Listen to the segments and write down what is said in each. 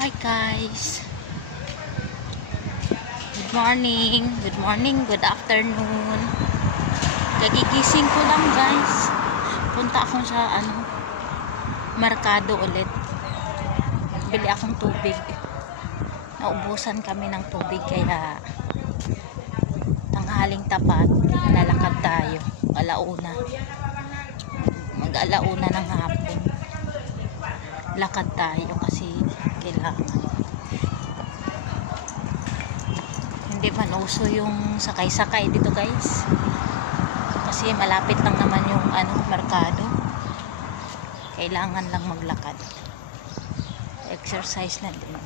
Hi guys. Good morning. Good morning, good afternoon. Kagigising ko lang guys. Punta ako sa Merkado ulit. Bili akong tubig. Naubusan kami ng tubig kaya tanghaling tapat lalakad tayo. Alauna. Mag-alauna ng hapon. Lakad tayo kasi kailangan. Hindi man uso yung sakay-sakay dito guys. Kasi malapit lang naman yung merkado. Kailangan lang maglakad. Exercise na din.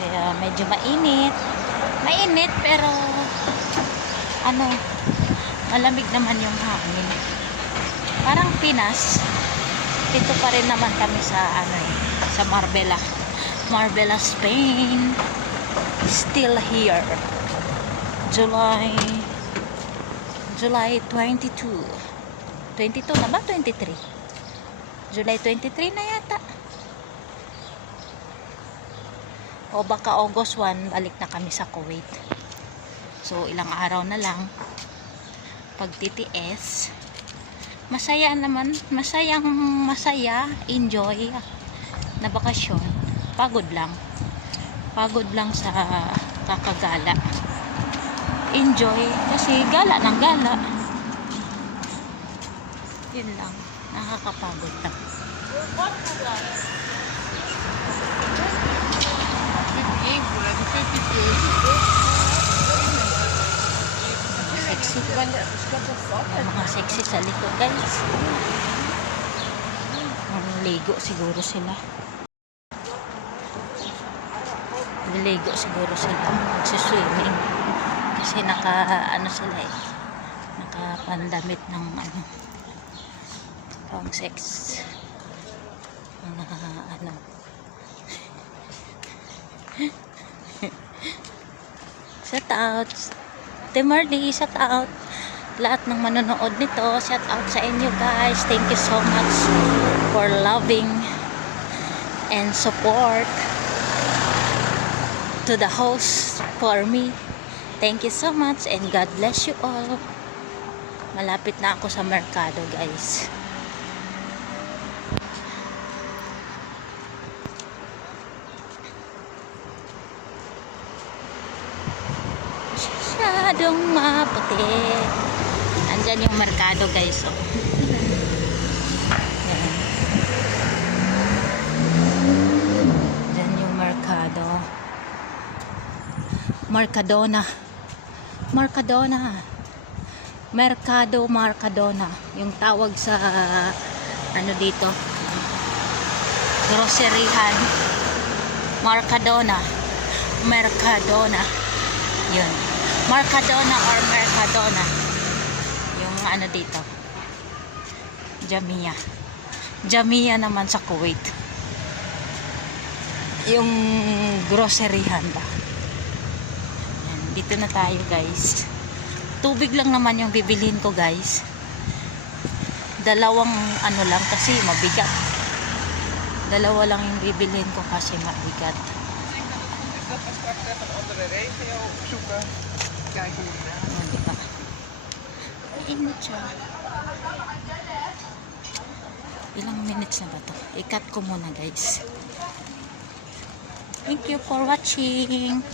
Kaya medyo mainit. Mainit pero malamig naman yung hangin. Parang Pinas. Dito pa rin naman kami sa sa Marbella, Spain. Still here. July 22. 22 na ba? 23. July 23 na yata. O baka August 1 balik na kami sa Kuwait. So ilang araw na lang pag TTS. Masaya naman, masaya, enjoy na bakasyon. Pagod lang sa kakagala. Enjoy kasi gala ng gala. Yun lang, nakakapagod lang. Sexy. May mga sexy sa likod guys. Ligo siguro sila. Ligo siguro sila. Magsiswimming. Kasi sila nakapandamit ng pang sex. Shout out Temerly, shout out lahat ng manonood nito. Shout out sa inyo guys. Thank you so much for loving and support to the host for me. Thank you so much and God bless you all. Malapit na ako sa Merkado guys. Masyadong maputi. Andyan yung Merkado guys. Andyan yung Merkado. Mercadona. Yung tawag sa dito. Groceryhan. Mercadona. Yun. Mercadona or Mercadona. Yung dito. Jamia naman sa Kuwait. Yung groceryhan ba. Yan, dito na tayo guys. Tubig lang naman yung bibilhin ko guys. Dalawang lang kasi mabigat. Dalawa lang yung bibilhin ko kasi mabigat. Diba? Init siya. Ilang minutes na ba to? I-cut ko muna guys. Thank you for watching.